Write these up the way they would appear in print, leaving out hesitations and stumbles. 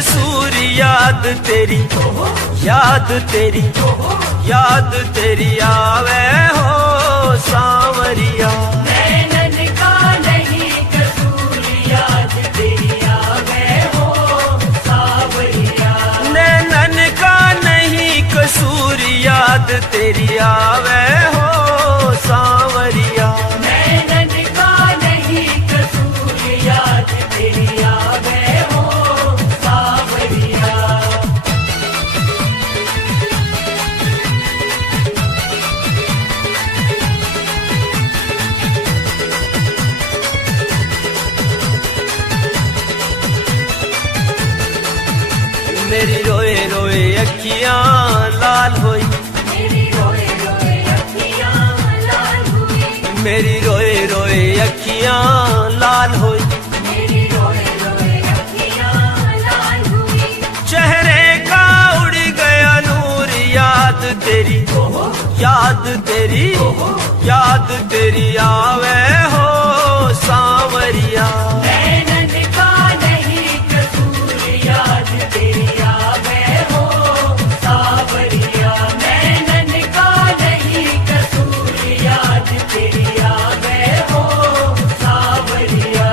कसूर, याद तेरी, याद तेरी, याद तेरी आवे हो सांवरिया। नैनन का नहीं कसूर, याद तेरी आवे हो सांवरिया। नैनन का नहीं कसूर, याद तेरी आवे हो सांवरिया। नैनन का नहीं कसूर, याद तेरी आवे हो सांवरिया। मेरी रोए रोए अखियां लाल होई, मेरी रोए रोए अखियां लाल हुई। मेरी रोए रोए अखियां लाल होई। मेरी रोए रोए अखियां लाल हुई। चेहरे का उड़ गया नूर, याद तेरी, याद तेरी, याद तेरी आवे हो सांवरिया। नैनन का नहीं कसूर, याद तेरी आवे हो सांवरिया। नैनन का नहीं कसूर, याद तेरी आवे हो सांवरिया।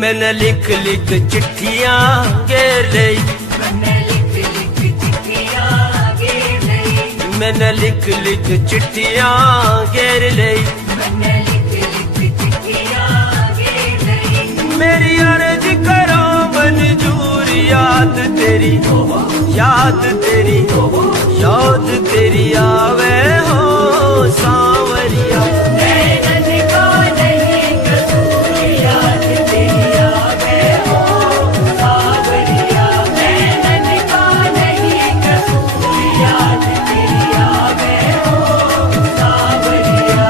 मैंने लिख लिख चिट्ठियां घेर लई, मैंने लिख लिख चिट्ठियां घेर लई। मैंने लिख लिख चिट्ठियां घेर लई। मैंने लिख लिख चिट्ठियां घेर लई। मेरी अर्ज करो मंजूर, याद तेरी, याद तेरी, याद तेरी आवे हो सांवरिया। नैनन का नहीं कसूर, याद तेरी आवे हो सांवरिया। नैनन का नहीं कसूर, याद तेरी आवे हो सांवरिया।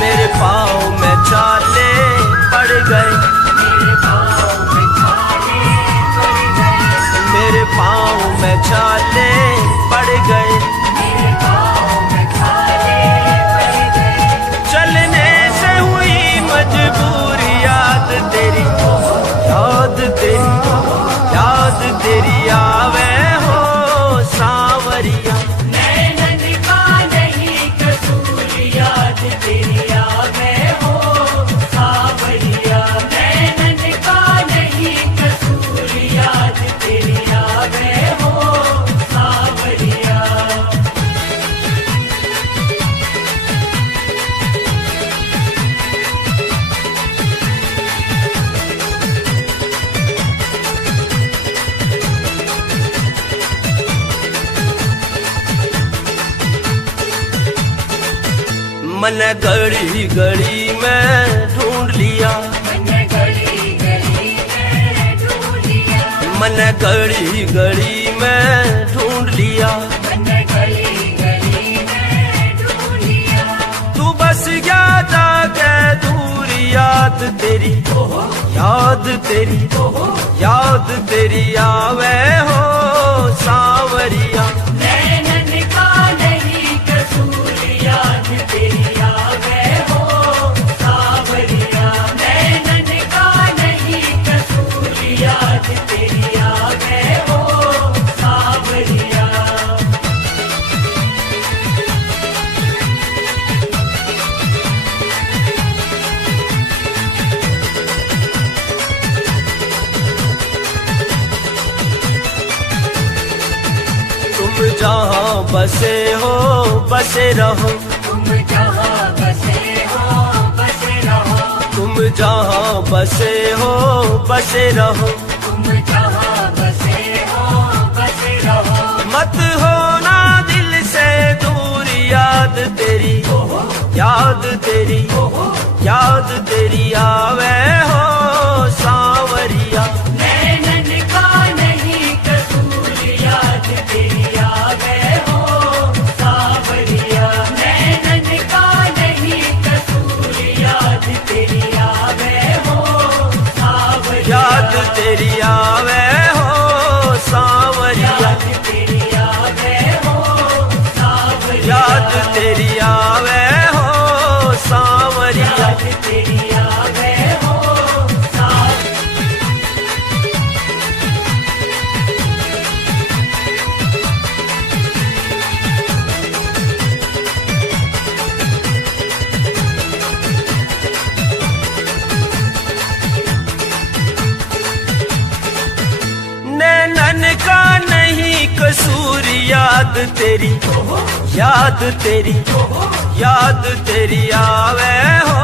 मेरे पाँव में छाले पड़ गए, मेरे पाँव में छाले पड़ गए। मेरे पाँव में छाले पड़ गए। मेरे पाँव में छाले पड़ गए। चलने से हुई मजबूर, याद तेरी, याद तेरी, याद तेरी आवे हो सांवरिया। नैनन का नहीं कसूर, याद तेरी आवे हो सांवरिया। नैनन का नहीं कसूर, याद तेरी आवे हो सांवरिया। मन घड़ी घड़ी में ढूंढ लिया, मैंने गली गली में ढूंढ लिया। मन घड़ी घड़ी में ढूंढ लिया। मैंने गली गली में ढूंढ लिया। तू बस गया जाके दूर, याद तेरी, याद तेरी, याद तेरी आवे हो सांवरिया। नैनन का नहीं कसूर, याद तेरी आवे हो सांवरिया। नैनन का नहीं कसूर, याद तेरी आवे हो सांवरिया। तुम जहाँ बसे हो बसे रहो, तुम जहाँ बसे हो बसे रहो। तुम जहाँ बसे हो बसे रहो। तुम जहाँ बसे हो बसे रहो। मत होना दिल से दूर, याद तेरी, याद तेरी, याद तेरी आवे हो सांवरिया। याद तेरी याद तेरी आवे हो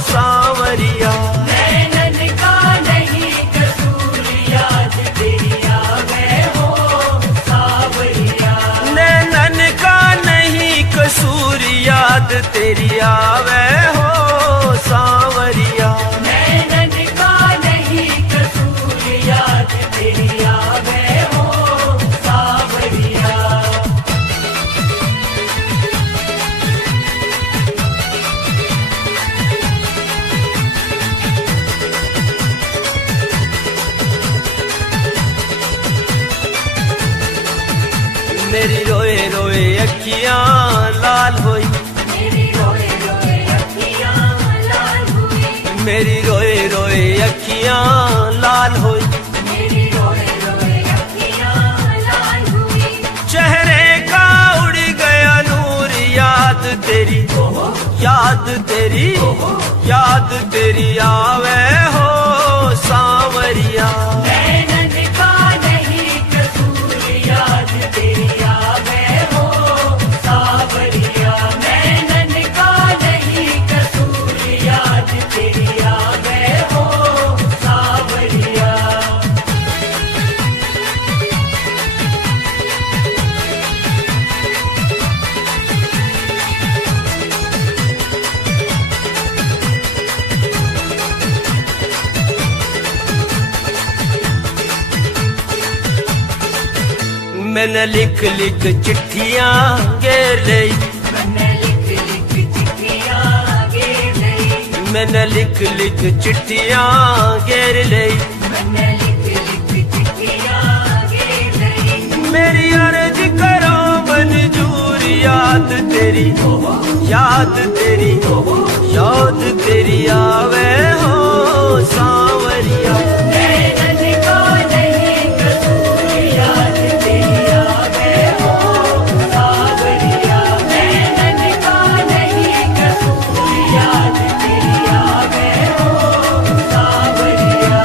सांवरिया। नैनन का नहीं कसूर याद तेरी आवे हो सांवरिया। नैनन का नहीं कसूर याद तेरी आवे हो सांवरिया। नैनन का नहीं कसूर याद तेरी आवे हो सांवरिया। मेरी रोए रोए अखियां लाल होई। मेरी रोए रोए अखियां लाल हुई। मेरी रोए रोए अखियां लाल होई। मेरी रोए रोए अखियां लाल हुई। चेहरे का उड़ गया नूर याद तेरी याद तेरी आवे हो सांवरिया। नैनन का नहीं कसूर याद तेरी आवे हो सांवरिया। नैनन का नहीं कसूर याद तेरी आवे हो सांवरिया। मैंने लिख लिख चिट्ठियां घेर लई। मैंने लिख लिख चिट्ठियां घेर लई। मैंने लिख लिख चिट्ठियां घेर लई। मैंने लिख लिख चिट्ठियां घेर लई। मेरी अर्ज करो मंजूर याद तेरी याद तेरी आवे हो सांवरिया। नैनन का नहीं कसूर याद तेरी आवे हो सांवरिया। नैनन का नहीं कसूर याद तेरी आवे हो सांवरिया।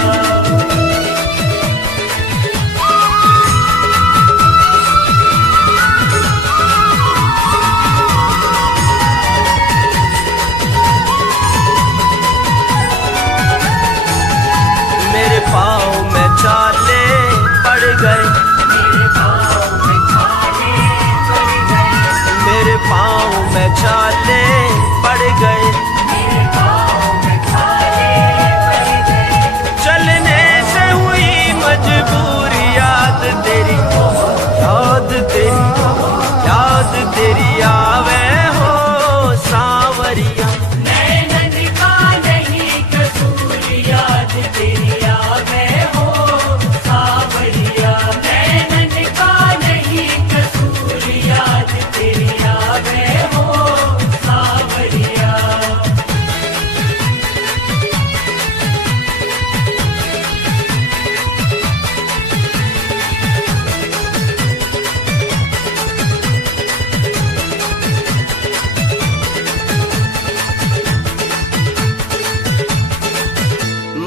मेरे पाँव में छाले पड़ गए। मेरे पाँव में छाले पड़ गए। मेरे पाँव में छाले पड़ गए। मेरे पाँव में छाले पड़ गए। चलने से हुई मजबूर याद तेरी याद तेरी आवे हो सांवरिया। नैनन का नहीं कसूर याद तेरी आवे हो सांवरिया। नैनन का नहीं कसूर याद तेरी आवे हो सांवरिया।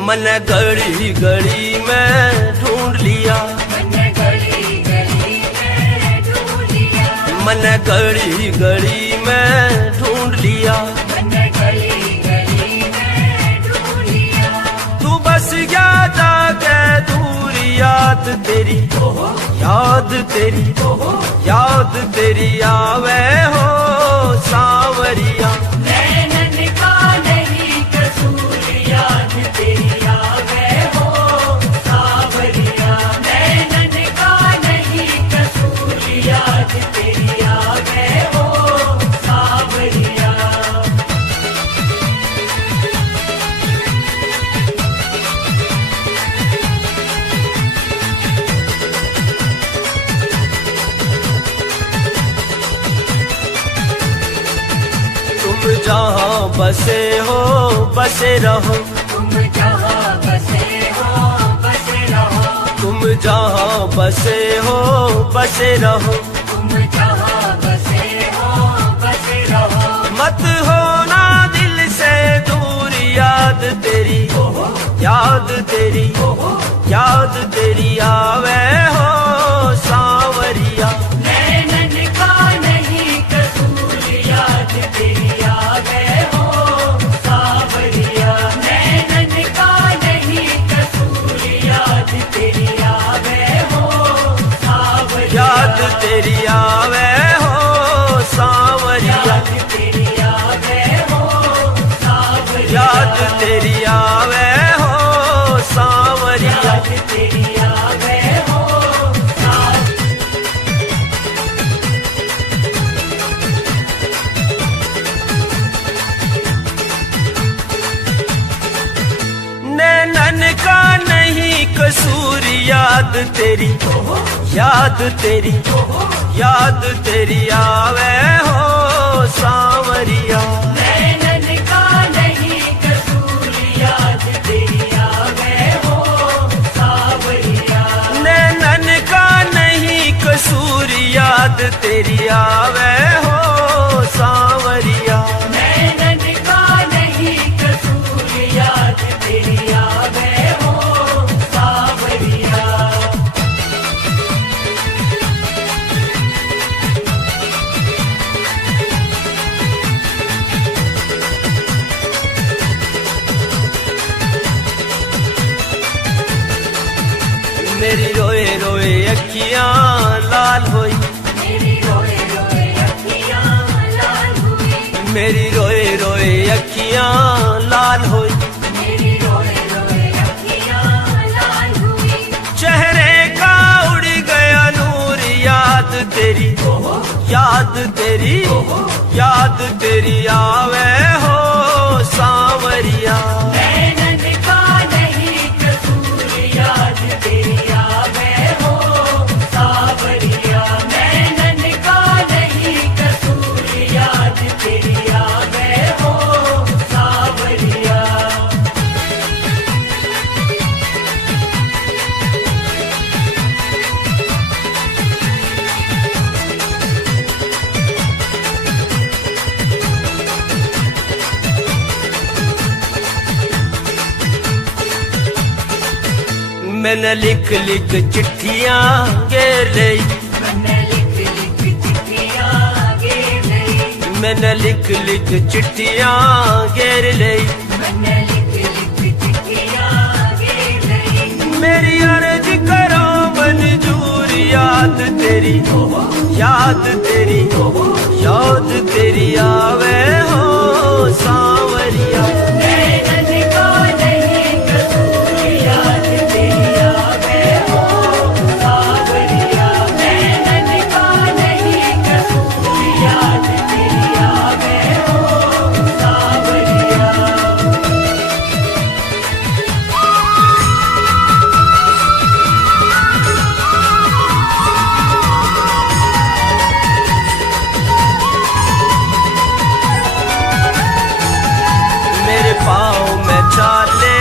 मन घड़ी घड़ी में ढूंढ लिया। मैंने गली गली में ढूंढ लिया। मन घड़ी घड़ी में ढूंढ लिया। मैंने गली गली में ढूंढ लिया। तू बस याद आ के दूर याद तेरी याद तेरी आवे हो सांवरिया। नैनन का नहीं कसूर याद तेरी आवे हो सांवरिया। नैनन का नहीं कसूर याद तेरी आवे हो सांवरिया। तुम जहाँ बसे हो बसे रहो। तुम जहाँ बसे हो बसे रहो। तुम जहाँ बसे हो बसे रहो। तुम जहाँ बसे हो बसे रहो। मत होना दिल से दूर याद तेरी याद तेरी आवे हो सांवरिया। नैनन कसूर, याद तेरी, याद तेरी, याद तेरी आवे हो सांवरिया। नैनन का नहीं कसूर, याद तेरी आवे हो सांवरिया। नैनन का नहीं कसूर, याद तेरी आवे हो सांवरिया। नैनन का नहीं कसूर, याद तेरी आवे हो सांवरिया। मेरी रोए रोए अखियां लाल होई, मेरी रोए रोए अखियां लाल हुई, मेरी रोए रोए अखियां लाल होई। मेरी रोए रोए अखियां लाल हुई। चेहरे का उड़ गया नूर, याद तेरी, याद तेरी, याद तेरी आवे हो सांवरिया। नैनन का नहीं कसूर, याद तेरी आवे हो सांवरिया। नैनन का नहीं कसूर, याद तेरी आवे हो सांवरिया। मैंने लिख लिख चिट्ठियां घेर लई, मैंने लिख लिख चिट्ठियां घेर लई, मैंने लिख लिख चिट्ठियां घेर लई। मैंने लिख लिख चिट्ठियां घेर लई। मेरी अर्ज करो मंजूर, याद तेरी, याद तेरी, याद तेरी आवे हो सांवरिया। नैनन का नहीं कसूर, याद तेरी आवे हो सांवरिया। नैनन का नहीं कसूर, याद तेरी आवे हो सांवरिया। मेरे पाँव में छाले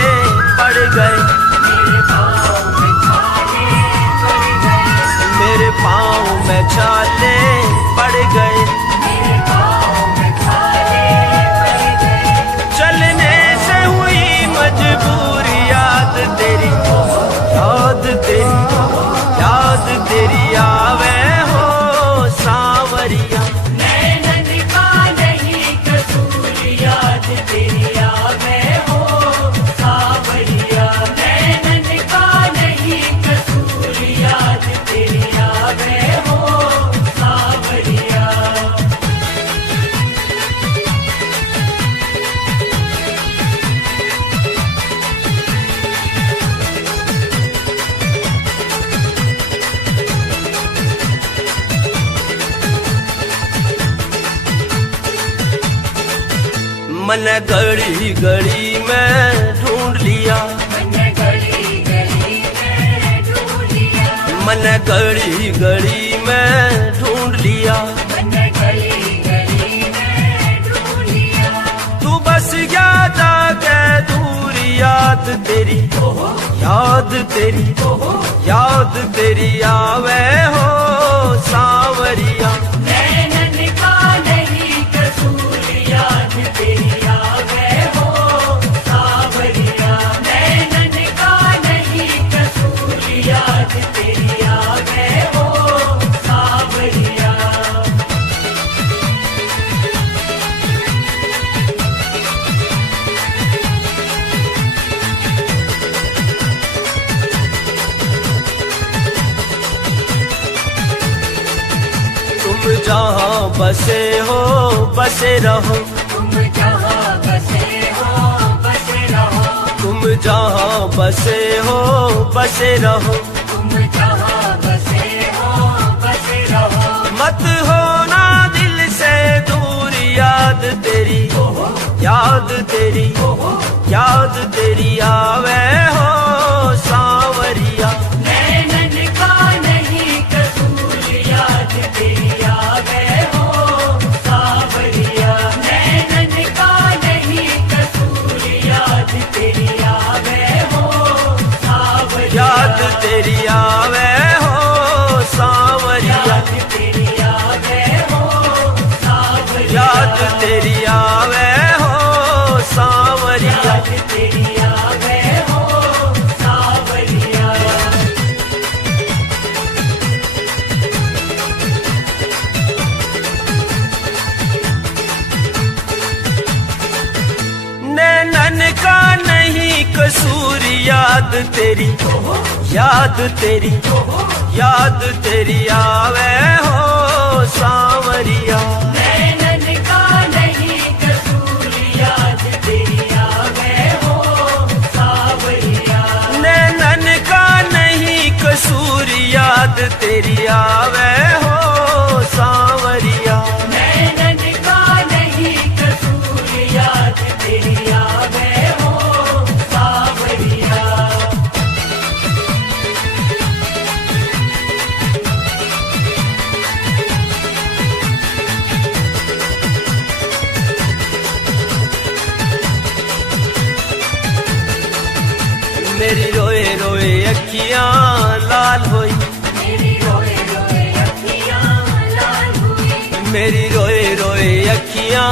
पड़ गए, मेरे पाँव में छाले पड़ गए, मेरे पाँव में छाले पड़ गए। मेरे पाँव में छाले पड़ गए। चलने से हुई मजबूर, याद तेरी, याद तेरी, याद तेरी आवे हो सांवरिया। नैनन का नहीं कसूर, याद तेरी आवे हो सांवरिया। नैनन का नहीं कसूर, याद तेरी आवे हो सांवरिया। मन गली गली में ढूंढ लिया, मैंने गली गली में ढूंढ लिया, मन गली गली में ढूंढ लिया। मैंने गली गली में ढूंढ लिया। तू बस याद आके दूर, याद तेरी, याद तेरी, याद तेरी आवे हो सांवरिया। नैनन का नहीं कसूर, याद तेरी आवे हो सांवरिया। नैनन का नहीं कसूर, याद तेरी आवे हो सांवरिया। तुम जहाँ बसे हो बसे रहो, तुम जहाँ बसे हो बसे रहो, तुम जहाँ बसे हो बसे रहो। तुम जहाँ बसे हो बसे रहो। मत होना दिल से दूर, याद तेरी, याद तेरी, याद तेरी आवे हो सांवरिया। कसूर याद तेरी, याद तेरी, याद तेरी आवे हो सांवरिया। नैनन का नहीं कसूर याद तेरी आवे हो सांवरिया। नैनन का नहीं कसूर याद तेरी आवे हो सांवरिया। नैनन का नहीं कसूर याद तेरी आवे हो सांवरिया। मेरी रोए रोए अखियां लाल होई, मेरी रोए रोए अखियां लाल हुई। मेरी रोए रोए अखियां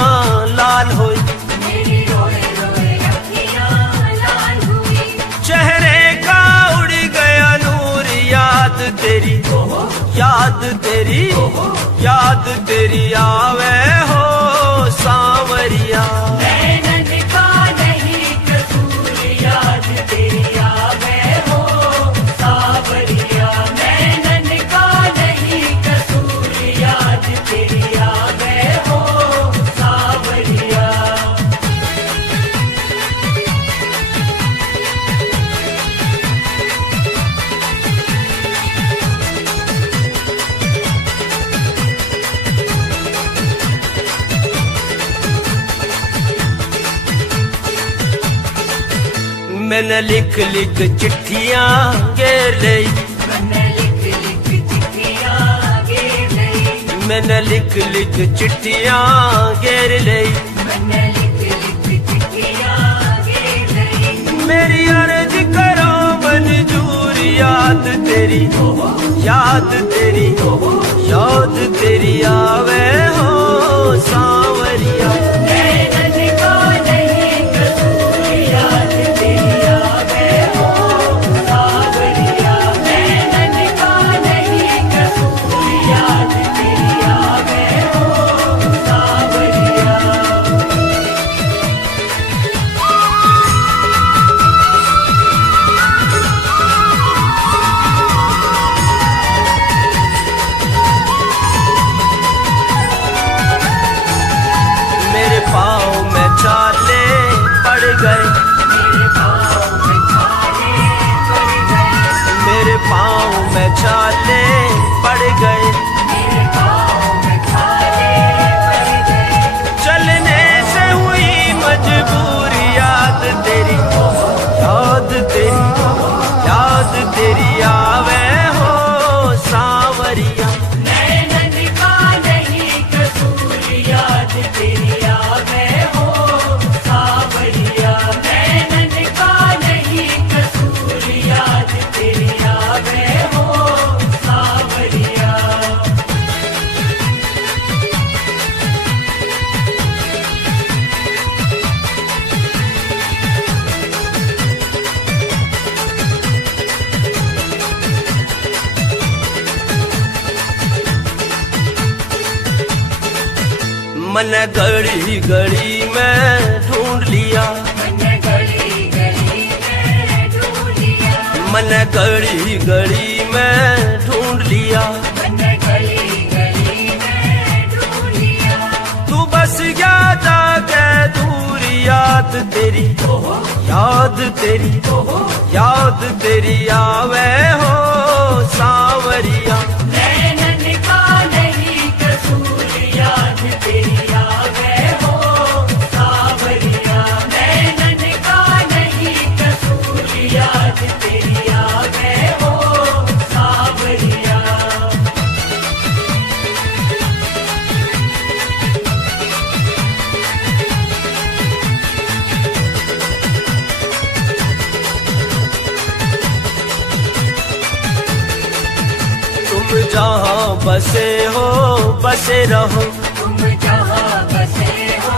लाल होई। मेरी रोए रोए अखियां लाल हुई। चेहरे का उड़ गया नूर याद तेरी, याद तेरी, याद तेरी आवे हो सांवरिया। नैनन का नहीं कसूर याद तेरी आवे हो सांवरिया। नैनन का नहीं कसूर याद तेरी आवे हो सांवरिया। मैंने लिख लिख चिट्ठियां घेर लई, मैंने लिख लिख चिट्ठियां घेर लई। मैंने लिख लिख चिट्ठियां घेर लई। मैंने लिख लिख चिट्ठियां घेर लई। मेरी अर्ज करो मंजूर याद तेरी, याद तेरी, याद तेरी आवे हो सांवरिया। नैनन का नहीं कसूर याद तेरी आवे हो सांवरिया। नैनन का नहीं कसूर याद तेरी आवे हो सांवरिया। मेरे पाँव में छाले पड़ गए, मेरे पाँव में छाले पड़ गए। मेरे पाँव में छाले पड़ गए। मेरे पाँव में छाले पड़ गए। चलने से हुई मजबूर याद तेरी, याद तेरी, याद तेरी आवे हो सांवरिया। नैनन का नहीं कसूर याद तेरी आवे हो सांवरिया। नैनन का नहीं कसूर याद तेरी आवे हो सांवरिया। मन घड़ी घड़ी में ढूंढ लिया, मैंने गली गली में ढूंढ लिया। मन घड़ी घड़ी में ढूंढ लिया। मैंने गली गली में ढूंढ लिया। तू बस याद आ के दूर याद तेरी, याद तेरी, याद तेरी आवे हो सांवरिया। नैनन का नहीं कसूर याद तेरी आवे हो सांवरिया। नैनन का नहीं कसूर याद तेरी आवे हो सांवरिया। तुम जहाँ बसे हो बसे रहो, तुम जहाँ बसे हो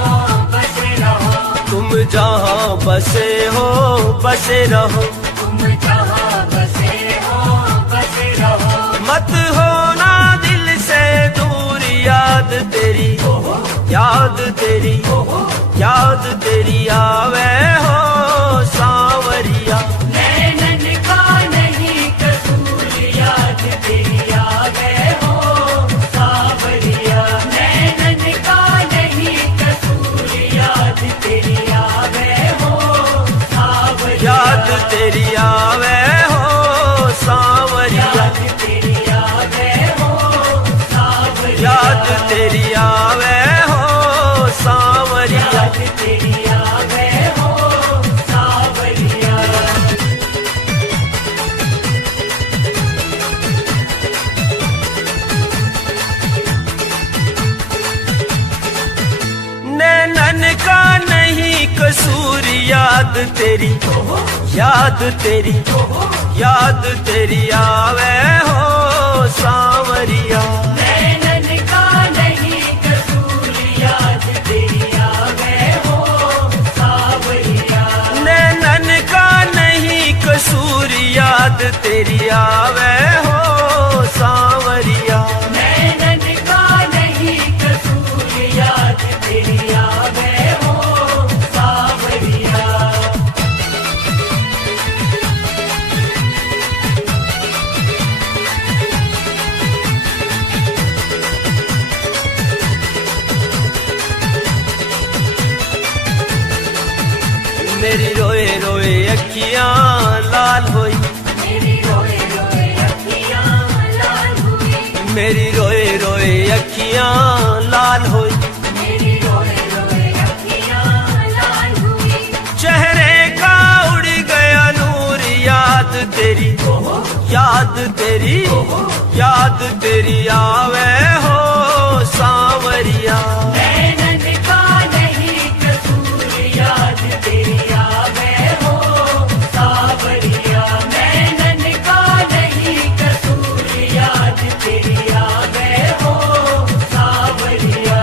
बसे रहो। तुम जहाँ बसे हो बसे रहो। तुम जहाँ बसे हो बसे रहो। मत होना दिल से दूर याद तेरी, याद तेरी, याद तेरी आवे हो सांवरिया। कसूर, याद तेरी, याद तेरी, याद तेरी आवे हो सांवरिया। नैनन का नहीं कसूर, याद तेरी आवे हो सांवरिया। नैनन का नहीं कसूर, याद तेरी आवे हो सांवरिया। नैनन का नहीं कसूर, याद तेरी आवे हो सांवरिया। मेरी रोए रोए अखियां लाल होई, मेरी रोए रोए अखियां लाल हुई। मेरी रोए रोए अखियां लाल होई। मेरी रोए रोए अखियां लाल हुई। चेहरे का उड़ गया नूर, याद तेरी, याद तेरी, याद तेरी आवे हो सांवरिया। नैनन का नहीं कसूर, याद तेरी आवे हो सांवरिया। नैनन का नहीं कसूर, याद तेरी आवे हो सांवरिया।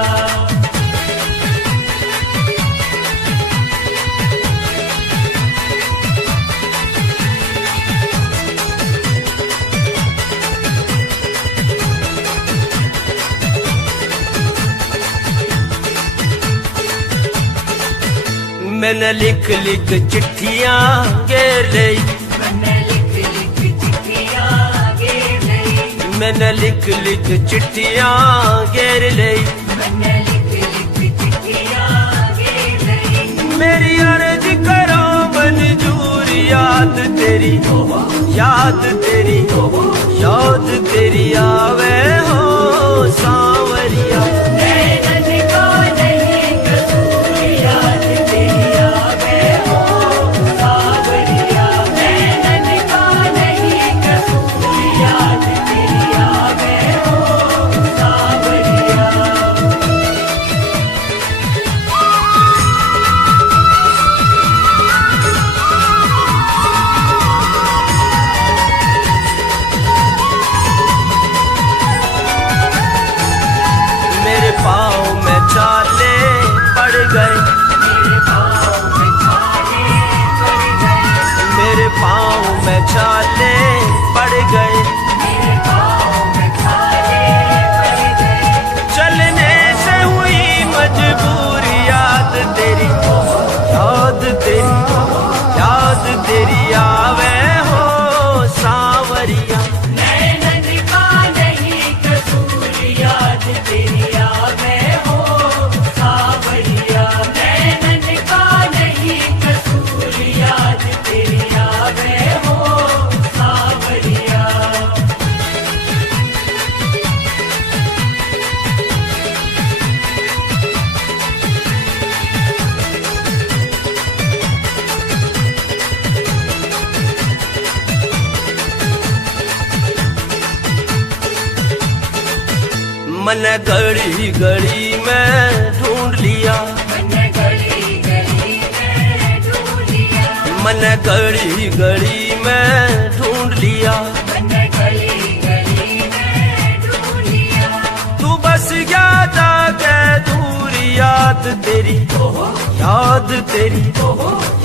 मैंने लिख लिख चिट्ठियां घेर लई, मैंने लिख लिख चिट्ठियां घेर लई। मैंने लिख लिख चिट्ठियां घेर लई। मैंने लिख लिख चिट्ठियां घेर लई। मेरी अर्ज करो मंजूर, याद तेरी, याद तेरी, याद तेरी आवे हो सांवरिया। नैनन का नहीं कसूर, याद तेरी आवे हो सांवरिया। नैनन का नहीं कसूर, याद तेरी आवे हो सांवरिया। मेरे पाँव में छाले पड़ गए, मेरे पाँव में छाले पड़ गए। मेरे पाँव में छाले पड़ गए। मेरे पाँव में छाले पड़ गए। चलने से हुई मजबूर, याद तेरी, याद तेरी, याद तेरी आवे हो सांवरिया। नैनन का नहीं कसूर, याद तेरी आवे हो सांवरिया। नैनन का नहीं कसूर, याद तेरी आवे हो सांवरिया। मन घड़ी घड़ी में ढूंढ लिया, मैंने गली गली में ढूंढ लिया। मन घड़ी घड़ी में ढूंढ लिया। मैंने गली गली में ढूंढ लिया। तू बस गया जाके दूर, याद तेरी, याद तेरी,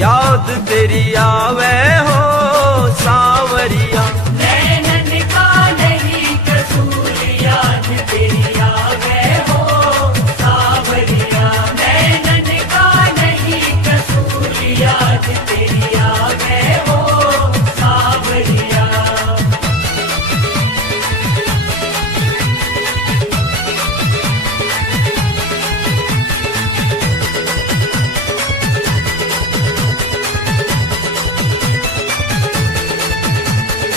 याद तेरी आवे हो सांवरिया। नैनन का नहीं कसूर, याद तेरी आवे हो सांवरिया। नैनन का नहीं कसूर, याद तेरी आवे हो सांवरिया।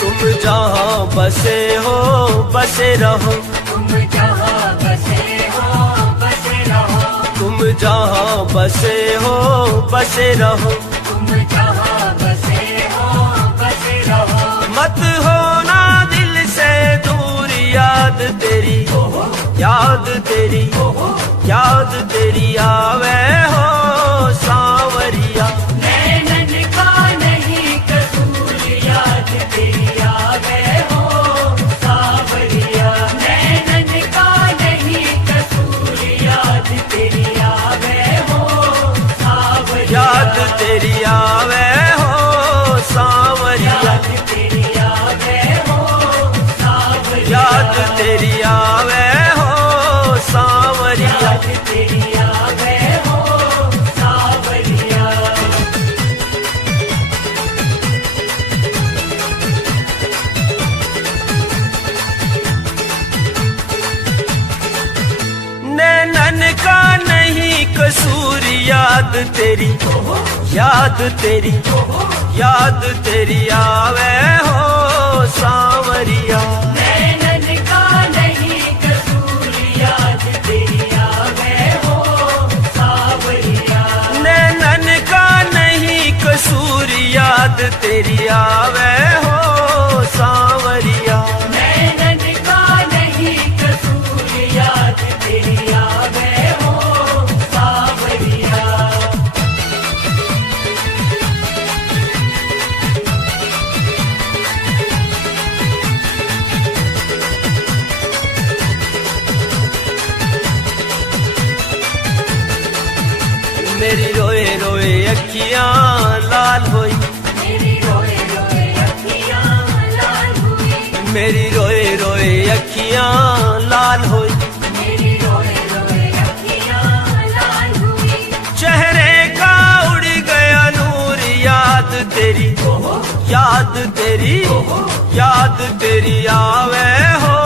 तुम जहाँ बसे हो बसे रहो, तुम जहाँ बसे हो बसे रहो। तुम जहाँ बसे हो बसे रहो। तुम जहाँ बसे हो बसे रहो। मत होना दिल से दूर, याद तेरी, याद तेरी, याद तेरी आवे हो सांवरिया। तेरी आवे हो सांवरिया, याद तेरी आवे हो सांवरिया, याद तेरी आवे हो सांवरिया। याद तेरी आवे हो सांवरिया। नैनन का नहीं कसूर, याद तेरी, याद तेरी, याद तेरी आवे हो सांवरिया। नैनन का नहीं कसूर, याद तेरी आवे हो सांवरिया, नैनन का नहीं कसूर, याद तेरी आवे हो सांवरिया। नैनन का नहीं कसूर, याद तेरी आवे हो सांवरिया। मेरी रोए रोए अखियां लाल होई, मेरी रोए रोए अखियां लाल हुई, मेरी रोए रोए अखियां लाल होई। मेरी रोए रोए अखियां लाल हुई। चेहरे का उड़ गया नूर, याद तेरी, याद तेरी, याद तेरी आवे हो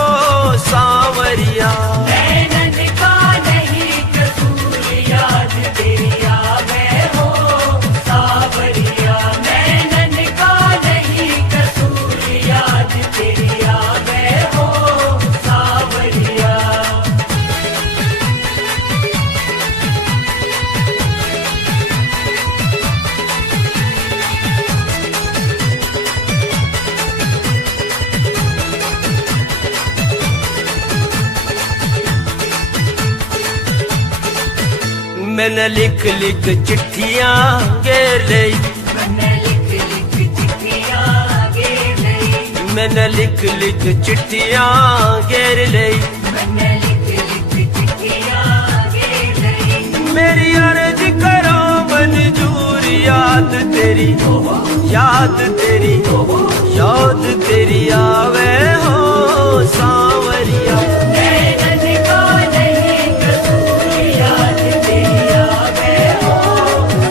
सांवरिया। नैनन का नहीं कसूर, याद तेरी आवे हो सांवरिया। नैनन का नहीं कसूर, याद तेरी आवे हो सांवरिया। मैंने लिख लिख चिट्ठियां घेर लई, मैंने लिख लिख चिट्ठियां घेर लई, मैंने लिख लिख चिट्ठियां घेर लई। मैंने लिख लिख चिट्ठियां घेर लई। मेरी अर्ज करो मंजूर, याद तेरी, याद तेरी, याद तेरी आवे हो सांवरिया। नैनन का नहीं कसूर, याद तेरी आवे हो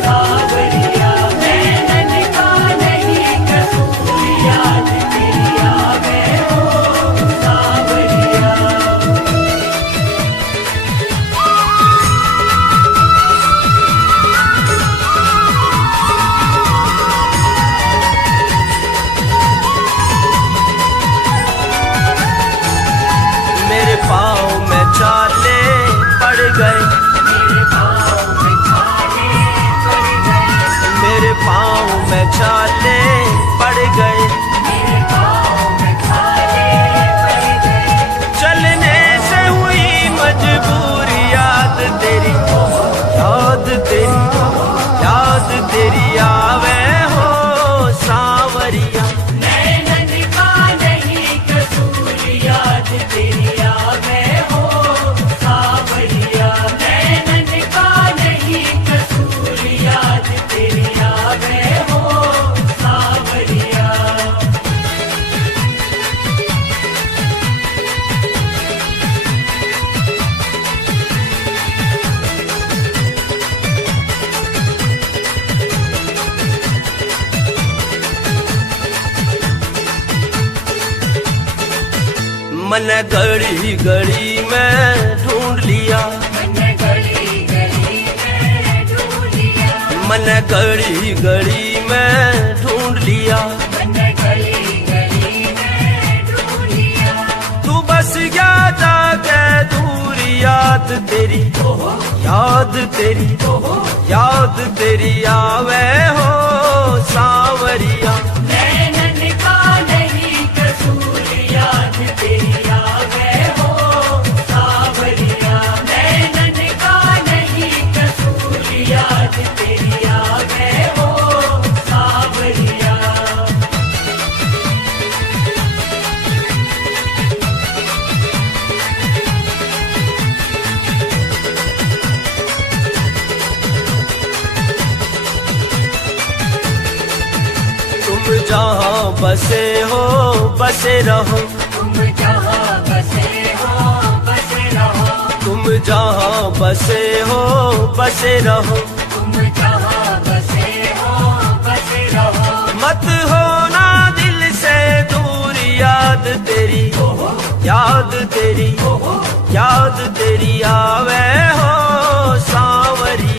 सांवरिया। नैनन का नहीं कसूर, याद तेरी आवे हो सांवरिया। मेरे पाँव में छाले पड़ गए, मेरे पाँव में छाले पड़ गए, मेरे पाँव में छाले पड़ गए। मेरे पाँव में छाले पड़ गए। चलने से हुई मजबूर, याद तेरी, याद तेरी, याद तेरी आवे हो सांवरिया। नैनन का नहीं कसूर, याद तेरी आवे हो सांवरिया। नैनन का नहीं कसूर, याद तेरी आवे हो सांवरिया। मन घड़ी घड़ी में ढूंढ लिया, मैंने गली गली में ढूंढ लिया, मन घड़ी घड़ी में ढूंढ लिया। मैंने गली गली में ढूंढ लिया। तू बस गया जाके दूर, याद तेरी, याद तेरी, याद तेरी आवे हो सांवरिया। नैनन का नहीं कसूर, याद तेरी आवे हो सांवरिया। नैनन का नहीं कसूर, याद तेरी आवे हो सांवरिया। जहाँ बसे हो बसे रहो, तुम जहाँ बसे हो बसे रहो, तुम जहाँ बसे हो बसे रहो। तुम जहाँ बसे हो बसे रहो। मत होना दिल से दूर, याद तेरी, याद तेरी, याद तेरी आवे हो।